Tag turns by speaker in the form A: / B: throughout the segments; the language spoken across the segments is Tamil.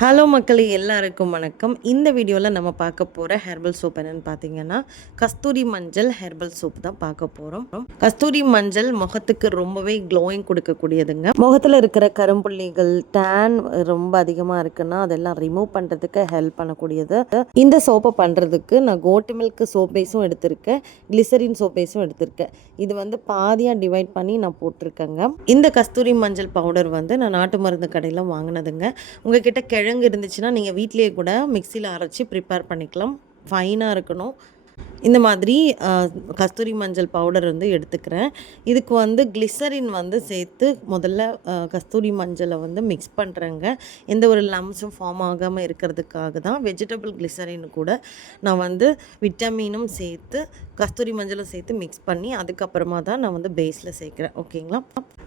A: ஹலோ மக்களே எல்லாருக்கும் வணக்கம். இந்த வீடியோவில் நம்ம பார்க்க போகிற ஹெர்பல் சோப் என்னன்னு பார்த்தீங்கன்னா கஸ்தூரி மஞ்சள் ஹெர்பல் சோப் தான் பார்க்க போகிறோம் கஸ்தூரி மஞ்சள் முகத்துக்கு ரொம்பவே க்ளோயிங் கொடுக்கக்கூடியதுங்க. முகத்தில் இருக்கிற கரும்புள்ளிகள் டேன் ரொம்ப அதிகமாக இருக்குன்னா அதெல்லாம் ரிமூவ் பண்ணுறதுக்கு ஹெல்ப் பண்ணக்கூடியது. இந்த சோப்பை பண்ணுறதுக்கு நான் கோட்டு மில்க் சோப் பேஸும் எடுத்திருக்கேன். கிளிசரின் சோப் பேஸும் எடுத்திருக்கேன். இது வந்து பாதியாக டிவைட் பண்ணி நான் போட்டிருக்கேங்க. இந்த கஸ்தூரி மஞ்சள் பவுடர் வந்து நான் நாட்டு மருந்து கடையில் வாங்கினதுங்க. உங்ககிட்ட கிழங்கு இருந்துச்சுன்னா நீங்கள் வீட்டிலேயே கூட மிக்சியில் அரைச்சி ப்ரிப்பேர் பண்ணிக்கலாம். ஃபைனாக இருக்கணும். இந்த மாதிரி கஸ்தூரி மஞ்சள் பவுடர் வந்து எடுத்துக்கிறேன். இதுக்கு வந்து கிளிசரின் வந்து சேர்த்து முதல்ல கஸ்தூரி மஞ்சளை வந்து மிக்ஸ் பண்ணுறேங்க எந்த ஒரு லம்ஸும் ஃபார்ம் ஆகாமல் இருக்கிறதுக்காக தான் வெஜிடபிள் கிளிசரின் கூட நான் வந்து விட்டமினும் சேர்த்து கஸ்தூரி மஞ்சளும் சேர்த்து மிக்ஸ் பண்ணி அதுக்கப்புறமா தான் நான் வந்து பேஸில் சேர்க்குறேன். ஓகேங்களா?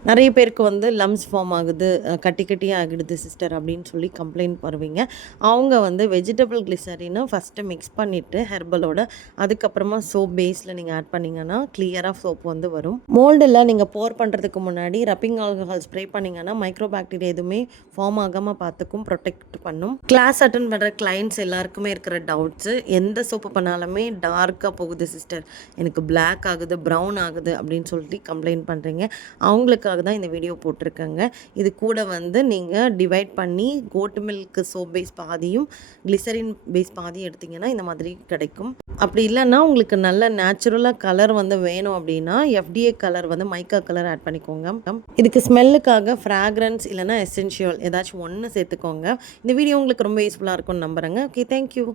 A: நிறைய பேருக்கு வந்து லம்ஸ் ஃபார்ம் ஆகுது கட்டி கட்டி ஆகிடுது சிஸ்டர் அப்படின்னு சொல்லி கம்ப்ளைண்ட் வருவீங்க அவங்க வந்து வெஜிடபிள் கிளிசரினும் ஃபஸ்ட்டு மிக்ஸ் பண்ணிவிட்டு ஹெர்பலோட அதுக்கப்புறமா சோப் பேஸில் நீங்கள் ஆட் பண்ணிங்கன்னா கிளியராக சோப் வந்து வரும். மோல்டில் நீங்கள் போர் பண்ணுறதுக்கு முன்னாடி ரப்பிங் ஆல்கஹால் ஸ்ப்ரே பண்ணிங்கன்னா மைக்ரோ பாக்டீரியா எதுவுமே ஃபார்ம் ஆகாமல் பார்த்துக்கும் ப்ரொடெக்ட் பண்ணும். கிளாஸ் அட்டன் பண்ணுற கிளைண்ட்ஸ் எல்லாருக்குமே இருக்கிற டவுட்ஸு எந்த சோப்பு பண்ணாலுமே டார்க்காக போகுது சிஸ்டர் எனக்கு பிளாக் ஆகுது ப்ரௌன் ஆகுது அப்படின்னு சொல்லிட்டு கம்ப்ளைண்ட் பண்ணுறீங்க அவங்களுக்காக தான் இந்த வீடியோ போட்டிருக்கேங்க. இது கூட வந்து நீங்கள் டிவைட் பண்ணி கோட்டு மில்க் சோப் பேஸ் பாதியும் கிளிசரின் பேஸ் பாதியும் எடுத்தீங்கன்னா இந்த மாதிரி கிடைக்கும். அப்படி இல்லைன்னா உங்களுக்கு நல்ல நேச்சுரலாக கலர் வந்து வேணும் அப்படின்னா எஃப்டிஏ கலர் வந்து மைக்கா கலர் ஆட் பண்ணிக்கோங்க. இதுக்கு ஸ்மெல்லுக்காக ஃப்ராக்ரன்ஸ் இல்லைனா எசென்ஷியல் ஏதாச்சும் ஒன்று சேர்த்துக்கோங்க. இந்த வீடியோ உங்களுக்கு ரொம்ப யூஸ்ஃபுல்லாக இருக்கும்னு நம்புகிறேங்க ஓகே தேங்க்யூ